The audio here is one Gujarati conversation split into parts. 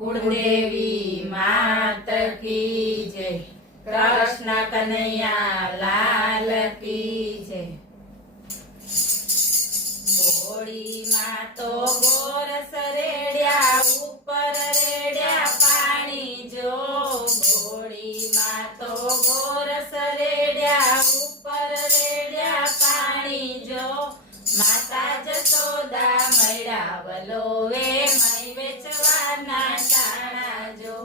कुलदेवी मात की जय। कृष्ण कन्हैया लाल की जय। घोड़ी मां तो गोरस रेड्या ऊपर रेड्या पानी जो। घोड़ी मां तो गोरस रेड्या ऊपर रेड्या पानी जो। माता जसोदा मळ्या वलोवे मई वेचवाना टाणा जो।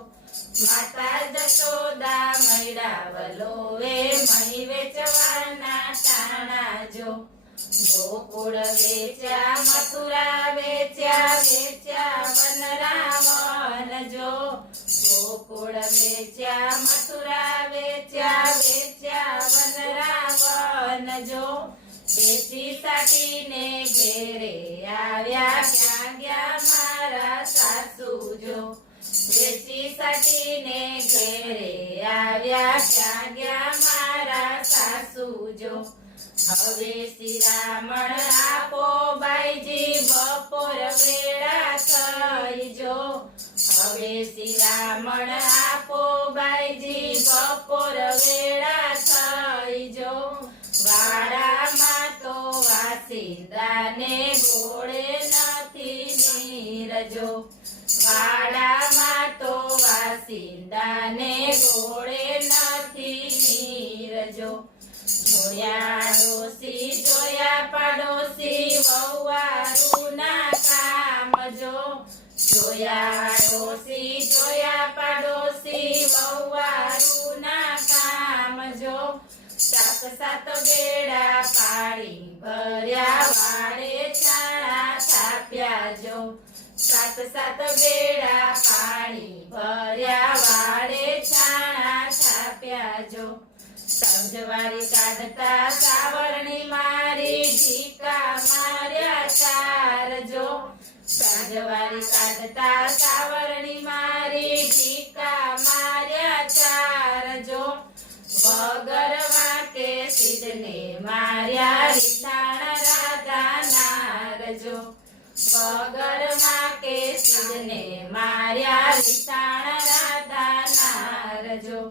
माता जसोदा मळ्या वलोवे मई वेचवाना टाणा जो। गोकुळ वेच्या मथुरा वेच्या वेच्या वनरावन जो। गोकुळ वेच्या मथुरा वेच्या वेच्या वनरावन जो। वेचीसाठीने घेरे आव्या क्યાં ગયા મારા સાસુ જો। વેચીસાઠીને ઘેરે આવ્યા ક્યાં ગયા મારા સાસુ જો। હવે શ્રીરામણ આપો બાઈજી બપોર વેળા થઈ જો। હવે શ્રીરામણ આપો બાઈજી બપોર વેળા થઈ જો। વાડામાં તો વાસિંદાને ગોળે નથી નીરજો। વાડામાં તો વાસિંદાને ગોળે નથી નીરજો। જોયા ડોસી જોયા પાડોસી વહુવારુના કામ જો। જોયા ડોસી જોયા પાડોસી વહુવારુના કામ જો। સાત સાત બેડા પાણી ભર્યા વાડે છાણા થાપ્યા જો। સાત સાત બેડા પાણી ભર્યા વાડે છાણા થાપ્યા જો। સંજવારી કાઢતા સાવરણી મારી ઢીકા માર્યા ચાર જો। સંજવારી કાઢતા સાવરણી મારી ઢીકા માર્યા ચાર જો। વગર વાંકે સિદ્ધને માર્યા રીસાણ રાધા નારજો। વગર વાંકે સિદ્ધને માર્યા રીસાણ રાધા નારજો।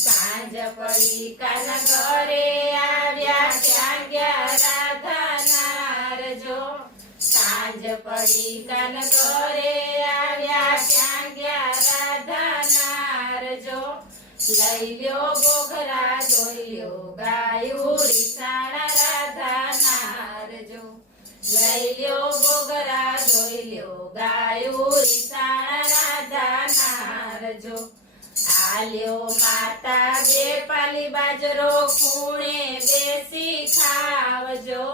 સાંજ પડી કાન ઘરે આવ્યા ક્યાં ગયા રાધા નારજો। સાંજ પડી કાન ઘરે આવ્યા ક્યાં ગયા રાધા નારજો। લઈ લ્યો ગોઘરા દોલ્યો ગાયું રીસાણ રાધા નારજો। લઈ લ્યો ગોઘરા દોલ્યો ગાયું રીસાણ રાધા નારજો। આલ્યો માતા બે પાલી બાજરો ખૂણે બેસી ખાવજો।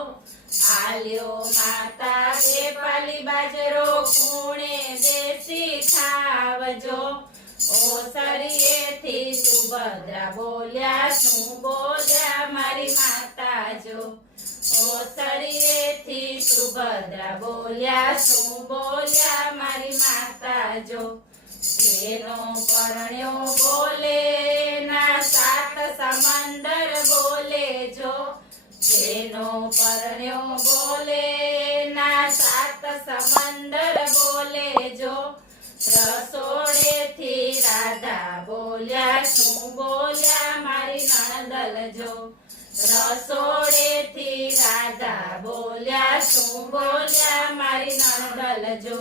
આલ્યો માતા બે પાલી બાજરો ખૂણે બેસી ખાવજો। ઓસરીએથી સુભદ્રા બોલ્યા શું બોલ્યા મારી માતા જો। ઓસરીએથી સુભદ્રા બોલ્યા શું બોલ્યા મારી માતા જો। જેનો પરણ્યો બોલે ના સાત સમંદર બોલે જો। જેનો પરણ્યો બોલે ના સાત સમંદર બોલે જો। રસોડેથી રાધા બોલ્યા શું બોલ્યા મારી નણદલ જો। રસોડેથી રાધા બોલ્યા શું બોલ્યા મારી નણદલ જો।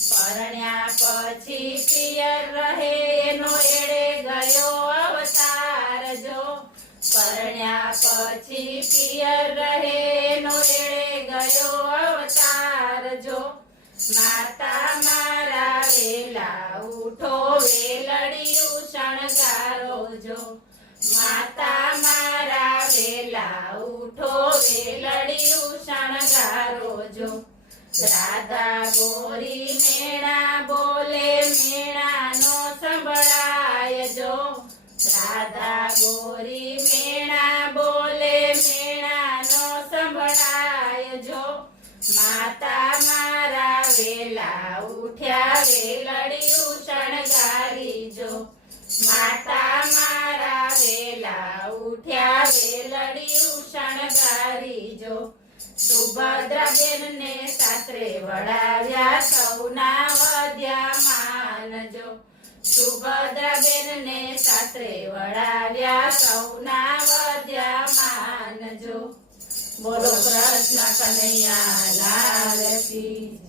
પરણ્યા પછી પિયર રહે એનો એળે ગયો અવતાર જો। પરણ્યા પછી પિયર રહે એનો એળે ગયો અવતાર જો। માતા મારા વેલા ઉઠો વેલડિયું શણગારો જો। માતા મારા વેલા ઉઠો વેલડિયું શણગારો જો। રાધા ગોરી મેણા બોલે મેણાનો સંભળાય જો। રાધા ગોરી મેણા બોલે મેણાનો સંભળાય જો। માતા મારા વેલા ઉઠ્યા વેલડિયું શણગારી જો। માતા મારા વેલા ઉઠ્યા વેલડિયું શણગારી જો। સુભદ્રા બેન ને સાસરે વડાવ્યા સૌના વધ્યા માન સુભદ્રાબેનને સાસરે વળાવ્યા સૌના વધ્યા માનજો. બોલો કૃષ્ણ કનૈયા લાલ કી